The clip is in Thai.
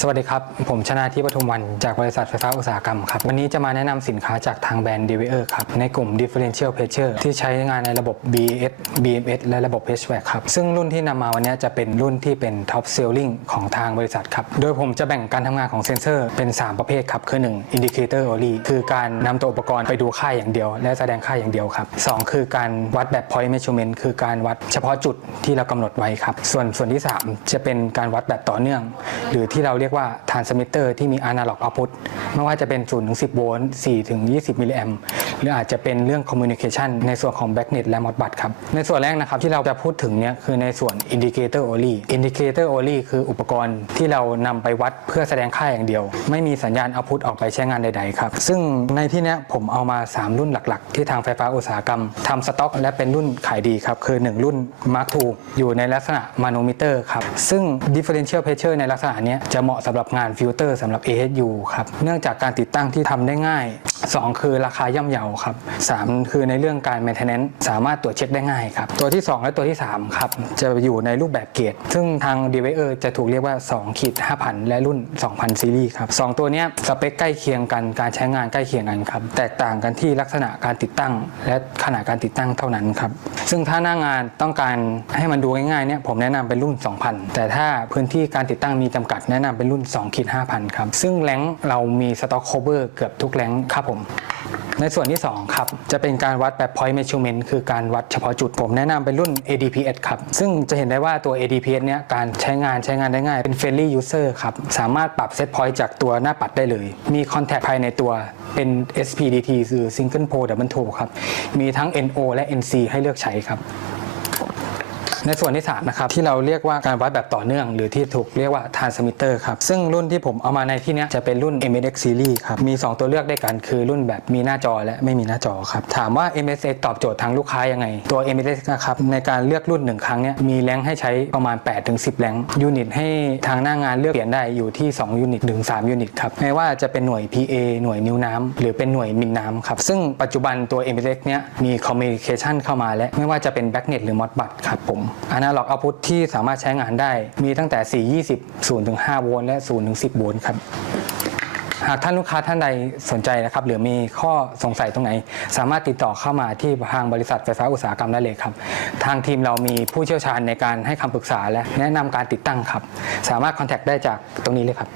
สวัสดีครับ ผมชนะทิพย์ปทุมวัน จากบริษัทไฟฟ้าอุตสาหกรรมครับ วันนี้จะมาแนะนำสินค้าจากทางแบรนด์ d e v i e r ครับ ในกลุ่ม Differential Pressure ที่ใช้งานในระบบ BS BMS และระบบ HVAC ครับ ซึ่งรุ่นที่นำมาวันนี้จะเป็นรุ่นที่เป็น Top Selling ของทางบริษัทครับ โดยผมจะแบ่งการทำงานของเซนเซอร์เป็น 3 ประเภทครับ คือ 1 Indicator only คือการนำตัวอุปกรณ์ไปดูค่าอย่างเดียว และแสดงค่าอย่างเดียวครับสองคือการวัดแบบ point measurement คือการวัดเฉพาะจุดที่เรากำหนดไว้ครับส่วนส่วนที่ 3 จะเป็นการวัดแบบต่อเนื่อง หรือที่เราเรียกว่า transmitter ที่มี analog output ไม่ว่าจะเป็น0ถึง10โวลต์4ถึง20มิลลิแอมหรืออาจจะเป็นเรื่อง communication ในส่วนของ backnet และ modbus ครับ ในส่วนแรกนะครับที่เราจะพูดถึงเนี่ยคือในส่วน indicator only indicator only คืออุปกรณ์ที่เรานำไปวัดเพื่อแสดงค่าอย่างเดียว ไม่มีสัญญาณ output ออกไปใช้งานใดๆครับ ซึ่งในที่นี้ผมเอามา 3 รุ่นหลักๆ ที่ทางไฟฟ้าอุตสาหกรรมทำสต็อก และเป็นรุ่นขายดีครับคือ 1 รุ่น Mark II อยู่ในลักษณะ manometer ครับซึ่ง differential pressure ในลักษณะนี้จะเหมาะสำหรับงานฟิลเตอร์สำหรับ ASU ครับ เนื่องจากการติดตั้งที่ทำได้ง่าย 2 คือราคาย่อมเยาครับ 3 คือในเรื่องการ maintenance สามารถตรวจเช็คได้ง่ายครับ ตัวที่ 2 และตัวที่ 3 ครับ จะอยู่ในรูปแบบเกรดซึ่งทาง d e v i e r จะถูกเรียกว่า2ขีด5,000 และรุ่น 2,000 ซีรีส์ครับสองตัวเนี้ยสเปคใกล้เคียงกันการใช้งานใกล้เคียงกันครับ แตกต่างกันที่ลักษณะการติดตั้ง และขนาดการติดตั้งเท่านั้นครับซึ่งถ้าหน้างานต้องการให้มันดูง่ายๆเนี่ยผมแนะนำเป็นรุ่น 2,000 แต่ถ้าพื้นที่การติดตั้งมีจำกัดแนะนำเป็นรุ่น2ขีด5,000ครับซึ่งแรงเรามีสต็อกโคเวอร์เกือบทุกแรงครับผมในส่วนที่ 2 ครับ จะเป็นการวัดแบบ point measurement คือการวัดเฉพาะจุดผมแนะนำเป็นรุ่น ADPS ครับ ซึ่งจะเห็นได้ว่าตัว ADPS เนี้ยการใช้งานใช้งานได้ง่าย เป็น friendly user ครับ สามารถปรับ set point จากตัวหน้าปัดได้เลย มี contact ภายในตัวเป็น SPDT คือ single pole double toe ครับ มีทั้ง NO และ NC ให้เลือกใช้ครับ ในส่วนที่3นะครับที่เราเรียกว่าการวัดแบบต่อเนื่อง หรือที่ถูกเรียกว่า transmitter ครับซึ่งรุ่นที่ผมเอามาในที่นี้จะเป็นรุ่น MSX series ครับมี 2 ตัวเลือกด้วยกันคือรุ่นแบบมีหน้าจอและไม่มีหน้าจอครับถามว่า MSX ตอบโจทย์ทางลูกค้ายังไง ตัว MSX นะครับในการเลือกรุ่น 1 ครั้งเนี้ยมีแรงให้ใช้ประมาณ 8-10 แรงยูนิตให้ทางหน้างานเลือกเปลี่ยนได้อยู่ที่ 2 ยูนิตถึง3ยูนิตครับไม่ว่าจะเป็นหน่วย PA หน่วยนิ้วน้ำหรือเป็นหน่วยมิลน้ำครับซึ่งปัจจุบันตัว MSX เนี้ยมี communication เข้ามาและไม่ว่าจะเป็น backnet หรือ modbus ครับผม analog output ที่สามารถใช้งานได้ มีตั้งแต่ 420 0ถึง5โวลต์และ0ถึง10โวลต์ครับหากท่านลูกค้าท่านใดสนใจนะครับ หรือมีข้อสงสัยตรงไหน สามารถติดต่อเข้ามาที่ทางบริษัทไฟฟ้าอุตสาหกรรมได้เลยครับ ทางทีมเรามีผู้เชี่ยวชาญในการให้คำปรึกษาและแนะนำการติดตั้งครับ สามารถคอนแทคได้จากตรงนี้เลยครับ